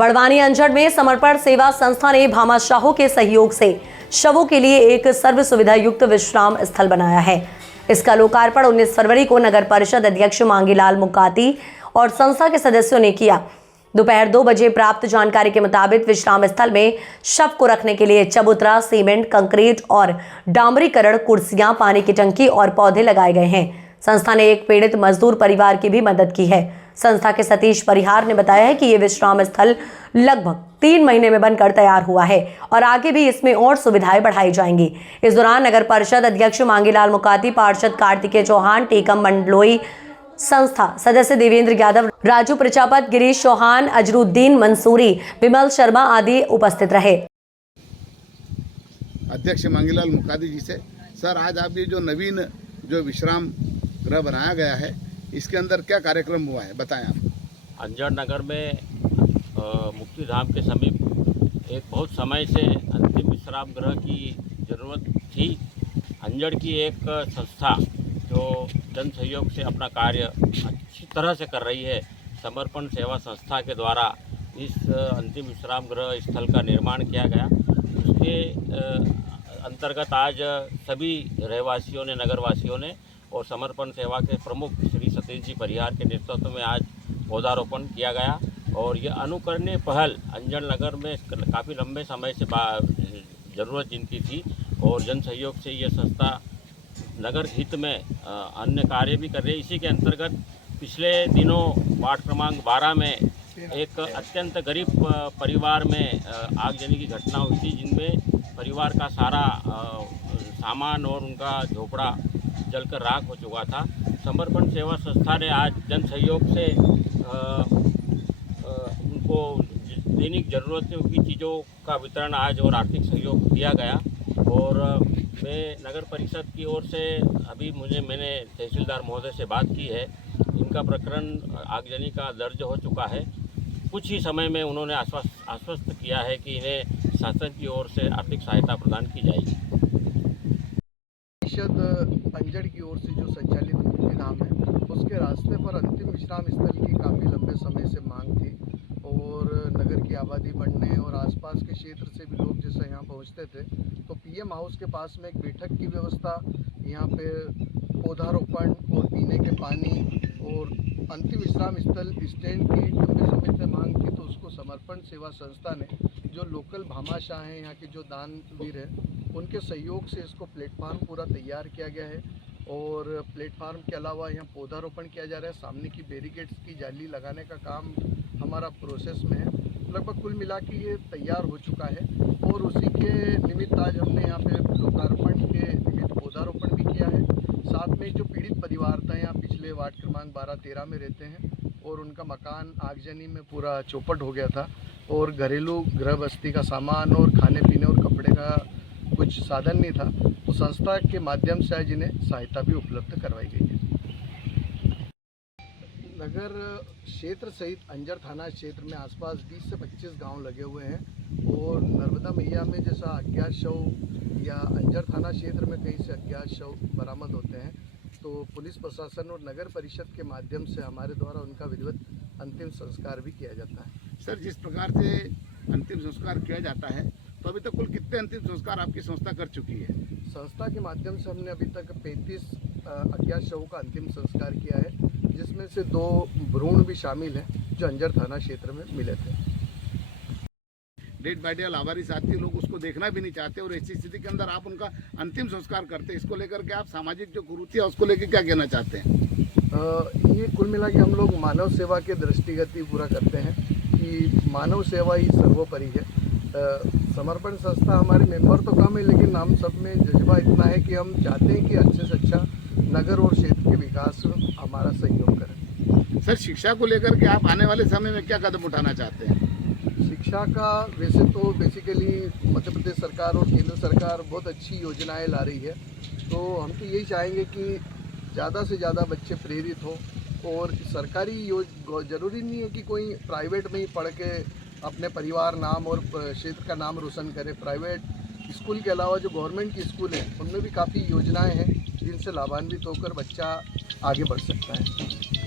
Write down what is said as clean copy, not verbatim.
बड़वानी अंजड़ में समर्पण सेवा संस्था ने भामाशाहों के सहयोग से शवों के लिए एक सर्व सुविधा युक्त विश्राम स्थल बनाया है। इसका लोकार्पण 19 फरवरी को नगर परिषद अध्यक्ष मांगीलाल मुकाती और संस्था के सदस्यों ने किया। दोपहर 2 बजे प्राप्त जानकारी के मुताबिक विश्राम स्थल में शव को रखने के लिए चबूतरा, सीमेंट, कंक्रीट और डामरीकरण, कुर्सियां, पानी की टंकी और पौधे लगाए गए हैं। संस्था ने एक पीड़ित मजदूर परिवार की भी मदद की है। संस्था के सतीश परिहार ने बताया है कि ये विश्राम स्थल लगभग 3 महीने में बनकर तैयार हुआ है और आगे भी इसमें और सुविधाएं बढ़ाई जाएंगी। इस दौरान नगर परिषद अध्यक्ष मांगीलाल मुकाती, पार्षद कार्तिकेय चौहान, टीकम मंडलोई, संस्था सदस्य देवेंद्र यादव, राजू प्रजापत, गिरीश चौहान, अजरुद्दीन मंसूरी, विमल शर्मा आदि उपस्थित रहे। अध्यक्ष मांगीलाल मुकाती जी से सर, आज आप ये जो नवीन जो विश्राम गृह बनाया गया है, इसके अंदर क्या कार्यक्रम हुआ है, बताएं आप। अंजड़ नगर में मुक्तिधाम के समीप एक बहुत समय से अंतिम विश्राम गृह की ज़रूरत थी। अंजड़ की एक संस्था जो जन सहयोग से अपना कार्य अच्छी तरह से कर रही है, समर्पण सेवा संस्था के द्वारा इस अंतिम विश्राम गृह स्थल का निर्माण किया गया। उसके अंतर्गत आज सभी रहवासियों ने, नगरवासियों ने और समर्पण सेवा के प्रमुख श्री सतीश जी परिहार के नेतृत्व में आज पौधारोपण किया गया। और ये अनुकरणीय पहल अंजड़ नगर में काफ़ी लंबे समय से ज़रूरत जिनकी थी और जन सहयोग से ये संस्था नगर हित में अन्य कार्य भी कर रही है। इसी के अंतर्गत पिछले दिनों वार्ड क्रमांक 12 में एक अत्यंत गरीब परिवार में आगजनी की घटना हुई थी, जिनमें परिवार का सारा सामान और उनका झोपड़ा जलकर राख हो चुका था। समर्पण सेवा संस्था ने आज जन सहयोग से उनको दैनिक ज़रूरतों की चीज़ों का वितरण आज और आर्थिक सहयोग दिया गया। और मैं नगर परिषद की ओर से अभी मैंने तहसीलदार महोदय से बात की है। इनका प्रकरण आगजनी का दर्ज हो चुका है। कुछ ही समय में उन्होंने आश्वस्त किया है कि इन्हें शासन की ओर से आर्थिक सहायता प्रदान की जाएगी। परिषद अंजड़ की ओर से जो संचालित मुक्तिधाम है, उसके रास्ते पर अंतिम विश्राम स्थल की काफ़ी लंबे समय से मांग थी और नगर की आबादी बढ़ने और आसपास के क्षेत्र से भी लोग जैसे यहाँ पहुँचते थे, तो पीएम हाउस के पास में एक बैठक की व्यवस्था, यहाँ पे पौधारोपण और पीने के पानी और अंतिम विश्राम स्थल स्टैंड की लंबे समय से मांग थी। तो उसको समर्पण सेवा संस्था ने, जो लोकल भामाशाह हैं, यहाँ के जो दानवीर हैं, उनके सहयोग से इसको प्लेटफार्म पूरा तैयार किया गया है। और प्लेटफार्म के अलावा यहाँ पौधारोपण किया जा रहा है। सामने की बैरिकेड्स की जाली लगाने का काम हमारा प्रोसेस में है। लगभग कुल मिला के ये तैयार हो चुका है और उसी के निमित्त आज हमने यहाँ पे लोकार्पण के निमित्त पौधारोपण भी किया है। साथ में जो पीड़ित परिवार था, यहाँ पिछले वार्ड क्रमांक 12-13 में रहते हैं और उनका मकान आगजनी में पूरा चौपट हो गया था और घरेलू गृह बस्ती का सामान और खाने पीने और कपड़े का कुछ साधन नहीं था, तो संस्था के माध्यम से आज इन्हें सहायता भी उपलब्ध करवाई गई है। नगर क्षेत्र सहित अंजड़ थाना क्षेत्र में आसपास 20 से 25 गांव लगे हुए हैं और नर्मदा मैया में जैसा अज्ञात शव या अंजड़ थाना क्षेत्र में कहीं से अज्ञात शव बरामद होते हैं, तो पुलिस प्रशासन और नगर परिषद के माध्यम से हमारे द्वारा उनका विधिवत अंतिम संस्कार भी किया जाता है। सर, जिस प्रकार से अंतिम संस्कार किया जाता है, तो अभी तक कुल कितने अंतिम संस्कार आपकी संस्था कर चुकी है? संस्था के माध्यम से हमने अभी तक 35 अज्ञात शवों का अंतिम संस्कार किया है, जिसमें से 2 भ्रूण भी शामिल हैं जो अंजड़ थाना क्षेत्र में मिले थे। डेड बॉडी लावारिस साथी लोग उसको देखना भी नहीं चाहते और ऐसी स्थिति के अंदर आप उनका अंतिम संस्कार करते हैं, इसको लेकर के आप सामाजिक जो कुरीति है उसको लेकर क्या कहना चाहते हैं? ये कुल मिला के हम लोग मानव सेवा के दृष्टिगत ही पूरा करते हैं कि मानव सेवा ही सर्वोपरि है। समर्पण संस्था हमारे मेंबर तो कम है, लेकिन हम सब में जज्बा इतना है कि हम चाहते हैं कि अच्छे से अच्छा नगर और क्षेत्र के विकास में हमारा सहयोग करें। सर, शिक्षा को लेकर के आप आने वाले समय में क्या कदम उठाना चाहते हैं? शिक्षा का वैसे तो बेसिकली मध्य प्रदेश सरकार और केंद्र सरकार बहुत अच्छी योजनाएं ला रही है, तो हम तो यही चाहेंगे कि ज़्यादा से ज़्यादा बच्चे प्रेरित हों और सरकारी ज़रूरी नहीं है कि कोई प्राइवेट में ही पढ़ के अपने परिवार नाम और क्षेत्र का नाम रोशन करे। प्राइवेट स्कूल के अलावा जो गवर्नमेंट की स्कूल हैं, उनमें भी काफ़ी योजनाएं हैं जिनसे लाभान्वित होकर बच्चा आगे बढ़ सकता है।